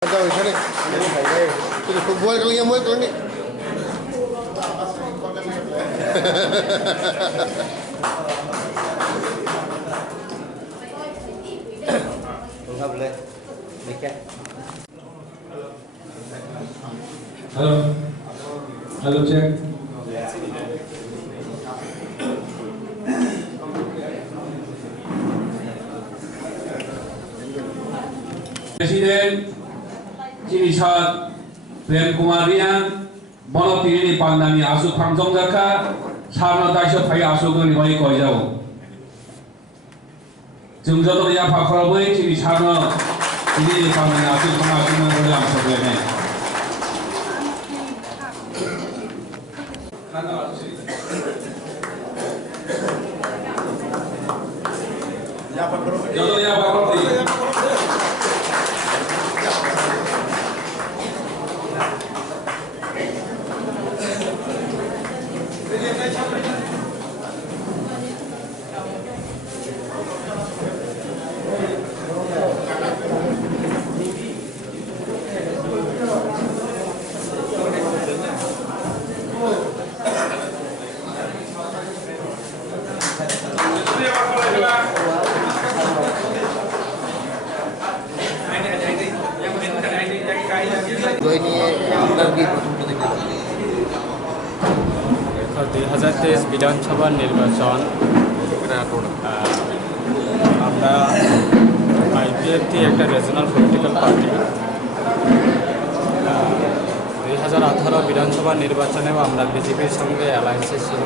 Atau misalnya, itu football kali yang mau ni. Enggak boleh. Nikah. Halo. Halo, cek. Presiden Cimisat Prem Kumar Rian Bono Tirini Pandami Asuk Pangtong Jaka Sarno Daisho Pai Asukoni Hoi Koi Jau Jumjodo Ya Pakroboy Cimisarno Tirini Pandami Asuk Pangtong Jaka Hoi Asuk Lene Jodoh Ya Pakroboy Dua ini lagi প্রথম 2023 বিধানসভা নির্বাচন আমরা IPFT একটা regional political party 2018 বিধানসভা নির্বাচনেও আমরা বিজেপির সঙ্গে অ্যালায়েন্সে ছিল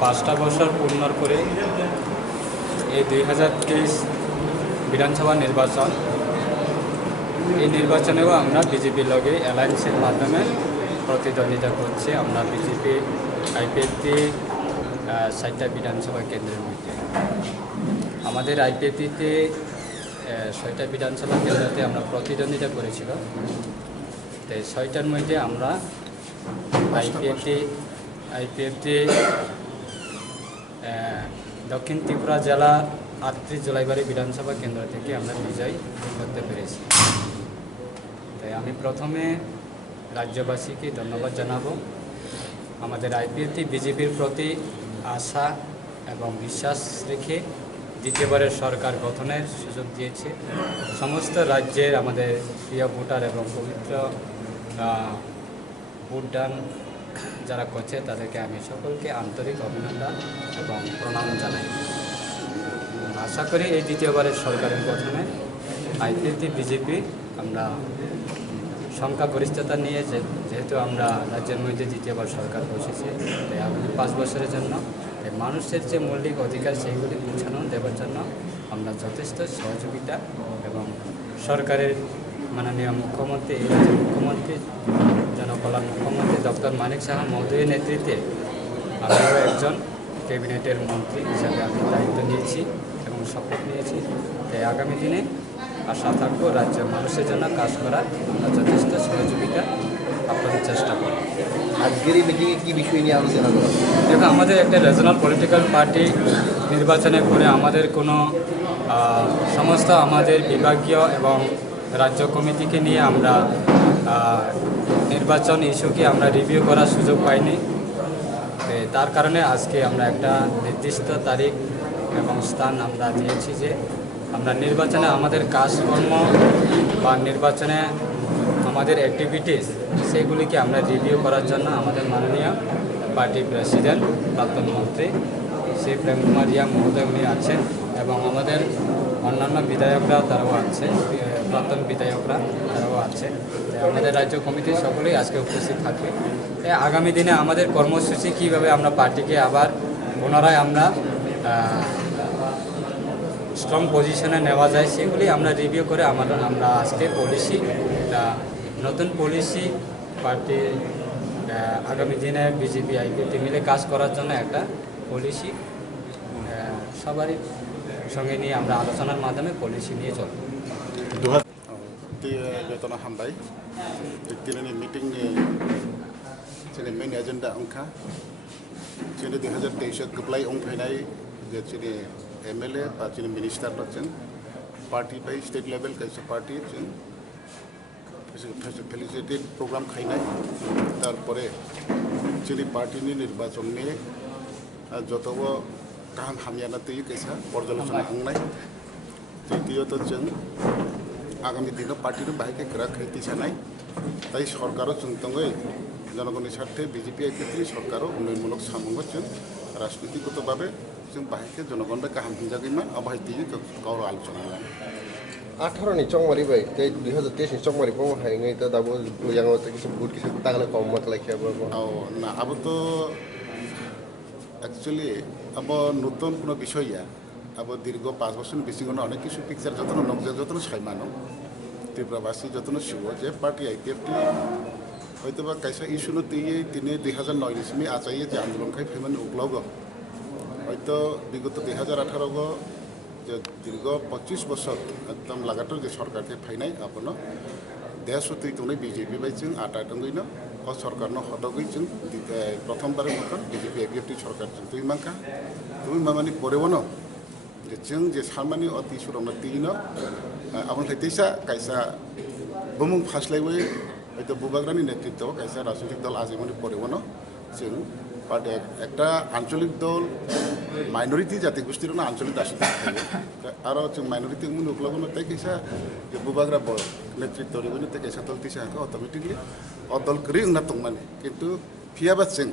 5টা বছর পূর্ণ করে এই 2023 বিধানসভা নির্বাচন এই নির্বাচনেও আমরা বিজেপির লগে অ্যালায়েন্সের মাধ্যমে প্রতিদ্বন্দ্বিতা করছি আমরা বিজেপি আইপিএফটি 60টা বিধানসভা কেন্দ্রের মধ্যে আমাদের আইপিএফটিতে 6টা বিধানসভা কেন্দ্রতে আমরা প্রতিদ্বন্দ্বিতা করেছিল তো 6টার মধ্যে আমরা আইপিএফটি দক্ষিণ ত্রিপুরা জেলা 38 জলাইবাড়ি বিধানসভা কেন্দ্র থেকে আমরা বিজয় করতে পেরেছি তাই আমি প্রথমে রাজ্যবাসীকে ধন্যবাদ জানাবো আমাদের আইপিএফটি বিজেপির প্রতি আশা এবং বিশ্বাস রেখে দ্বিতীয়বারের সরকার গঠনের সুযোগ দিয়েছে সমস্ত রাজ্যের আমাদের প্রিয় ভোটার এবং পবিত্র ভোটদান যারা করছে তাদেরকে আমি সকলকে আন্তরিক অভিনন্দন এবং প্রণাম জানাই আশা করি এই দ্বিতীয়বারের সরকারের গঠনে আইপিএফটি বিজেপি আমরা সংখ্যাগরিষ্ঠতা নিয়ে যেহেতু আমরা রাজ্যের মধ্যে দ্বিতীয়বার সরকার বসেছে তাই আগামী 5 বছরের জন্য মানুষের যে মৌলিক অধিকার সেইগুলি পৌঁছানো দেওয়ার জন্য আমরা যথেষ্ট সহযোগিতা এবং সরকারের মাননীয় মুখ্যমন্ত্রী এই রাজ্যের মুখ্যমন্ত্রী জনকল্যাণ মুখ্যমন্ত্রী ডক্টর মানিক সাহা মহোদয়ের নেতৃত্বে আমিও একজন ক্যাবিনেটের মন্ত্রী হিসাবে আমি দায়িত্ব নিয়েছি এবং শপথ নিয়েছি তাই আগামী দিনে আশা থাকবো রাজ্যের মানুষের জন্য কাজ করার আমরা যথেষ্ট সহযোগিতা আপনাদের চেষ্টা করব আজকের এই মিটিংয়ে কি বিষয় নিয়ে আলোচনা করা হবে? দেখুন আমাদের একটা রিজনাল পলিটিক্যাল পার্টি নির্বাচনের পরে আমাদের কোনো সমস্ত আমাদের বিভাগীয় এবং রাজ্য কমিটিকে নিয়ে আমরা নির্বাচন ইস্যুকে আমরা রিভিউ করার সুযোগ পাইনি তার কারণে আজকে আমরা একটা নির্দিষ্ট তারিখ এবং স্থান আমরা দিয়েছি যে আমরা নির্বাচনে আমাদের কাজকর্ম বা নির্বাচনে আমাদের অ্যাক্টিভিটিস সেগুলিকে আমরা রিভিউ করার জন্য আমাদের মাননীয় পার্টি প্রেসিডেন্ট প্রাক্তন মন্ত্রী শ্রী প্রেম কুমার রিয়া মহোদয় উনি আছেন এবং আমাদের অন্যান্য বিধায়করা তারাও আছে প্রাক্তন বিধায়করা তারাও আছে আমাদের রাজ্য কমিটির সকলেই আজকে উপস্থিত থাকবে আগামী দিনে আমাদের কর্মসূচি কীভাবে আমরা পার্টিকে আবার পুনরায় আমরা স্ট্রং পজিশনে নেওয়া যায় সেগুলি আমরা রিভিউ করে আমরা আজকে পলিসি নতুন পলিসি পার্টি আগামী দিনে বিজেপি আইপিএফটি মিলে কাজ করার জন্য একটা পলিসি সবারই সঙ্গে নিয়ে আমরা আলোচনার মাধ্যমে পলিসি নিয়ে চলব বেতন হামবাই দিনैनि मिटिंनि जोंनि मेन एजेन्डा अंखा जोंनि 2023 गोग्लाय अंफैनाय जे जोंनि MLA बा जोंनि मिनिस्टार जों पार्टी बाय स्टेट लेवल कैसे पार्टी जों ফেলিসিটেট প্রোগ্রাম খাইনাই তারপরে जोंनि पार्टीनि निर्वाचननि जतबो गाहाम हामयाना तैयो कैसा पर्यालोचना खालामनाय तृतीयत जों आगामी दिनाव पार्टीनि बाहायके गोरा खैथि सानाय ताई सरकारो जों दङै जनगणनि स्वार्थे बीजेपी आईपीएफनि सरकारो उन्नयनमूलक सामंग जों राजनीतिगतभावे जों बाहायके जनगणनि गाहाम हिंजागैमान अबाहायति गाव आलोचना लानो 18 ni chongmari bai te 2023 ni chongmari po haingai ta dabo yang ta kisu good kisu tagla kom mat laikya bo না আবো তো অ্যাকচুয়ালি আবো নতুন কোনো বিষয় আবো দীর্ঘ 5 বছর বেশি কোনো অনেক কিছু পিকচার যতন নকজা যতন সাইমানো ত্রিপুরাবাসী যতন শিব যে পার্টি আইপিএফটি হয়তো বা কাইসা ইস্যুনো দিয়ে তিনি 2009 ইসমি আচাইয়ে যে আন্দোলন খাই ফেমান উগলাগ হয়তো বিগত 2018 গো যে দীর্ঘ 25 বছর একদম লাগাতার যে সরকারকে ফাইনাই আপনো দেশ তুই তুমি বিজেপি বাইছেন আটা দঙ্গইনো ও সরকারনো হদগইছেন প্রথমবারের মতন বিজেপি আইপিএফটি সরকার তুই মাঙ্কা তুমি মামানি পরেবনো যে जों যে সারমানি অতি সুরমনা তিনো আপন হাইতেসা কাইসা বমুং ফাসলাইবই হয়তো বুবাগ্রানি নেতৃত্ব কাইসা রাজনৈতিক দল আজিমনি পরেবনো जों পার্টি একটা আঞ্চলিক দল মাইনরিটি জাতি গোষ্ঠীর না আঞ্চলিক রাজনীতি আর जों মাইনরিটি মুনি উপলব্ধ তাই কাইসা যে বুবাগ্রা নেতৃত্ব রিবনি তাই কাইসা দল তিসা অটোমেটিকলি অদল করি না তংমানি কিন্তু ফিয়াবা जों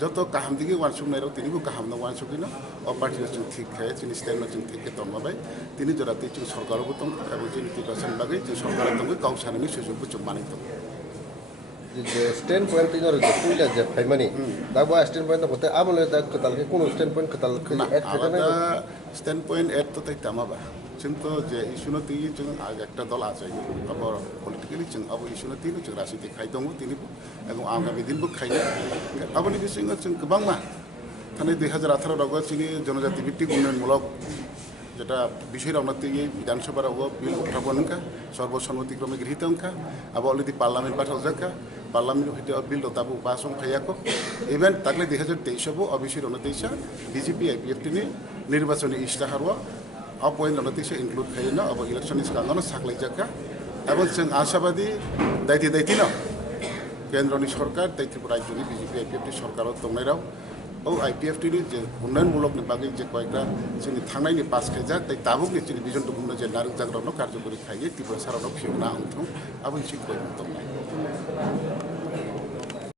যত কাহাম দিকে ওয়ানসুক নাইরাও তিনিবো কাহাম না ওয়ানসুকিনো অ পার্টি जों ঠিক খায় তিনি স্ট্যান্ড जों ঠিক কে তনমাবাই তিনি জরাতে जों সরকারও দং এবং যে নির্বাচন বাগै जों সরকার দং গাवसारनि সুযোগबो जों मानिक दं যে স্ট্যান্ড পয়েন্ট তিনর যে পুইলা যে ফাইমানি দাবা স্ট্যান্ড পয়েন্ট হতে আমলে দা কতালকে কোন স্ট্যান্ড পয়েন্ট কতালকে এড আলাদা স্ট্যান্ড পয়েন্ট এড তো তাই তামাবা जों তো যে ইস্যুনো তিই जों একটা দল আছে আবার পলিটিক্যালি जों আবো ইস্যুনো তিই जों রাজনীতি খাই দङ তিনি এবং আগামী দিনবো খাই আবনি বিসিङो जों गोबां मा थाने 2018 রাও जोंनि জনজাতি ভিত্তিক উন্নয়নমূলক যেটা বিষয় রওনাতে বিধানসভার বিল উত্থাপন সর্বসম্মতিক্রমে গৃহীত আবার অলরেডি পার্লামেন্ট পাঠাও যাকা পার্লামেন্ট হইতে বিল দাবু পাসং খাইয়াকো ইভেন তাকলে 2023 অবিষয় রওনাতেইসা বিজেপি আইপিএফটিনি নির্বাচনী ইস্তাহারও পয়েন্ট রওনাতেইসা ইনক্লুড খাইনা আবার ইলেকশন ইস্কাঙ্গনো সাকলাই যাকা এবং जों আশাবাদী দায়িত্ব না কেন্দ্রনি সরকার ত্রিপুরা রাজ্যনি বিজেপি আইপিএফটি সরকারও দংনাইরাও ও আইপিএফটিनि যে উন্নয়নমূলকनि বাগै যে কয়েকটা जोंनि थांनायनि पास खायजाक ताई ताबुकनि जोंनि बिजनखौ बुंनो जे नारक जाग्रावनो कार्यकरि खायो त्रिपुरा सारावनो फिउना अंथं आबो इसे कय दंनाय